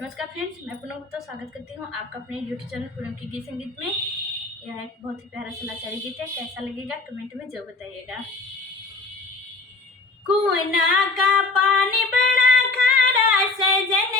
नमस्कार फ्रेंड्स, मैं पूनम गुप्ता स्वागत करती हूँ आपका अपने यूट्यूब चैनल पूनम की गीत संगीत में। यह एक बहुत ही प्यारा सा लाचारी गीत है। कैसा लगेगा कमेंट में जरूर बताइएगा। कुआं का पानी बड़ा खारा, सजन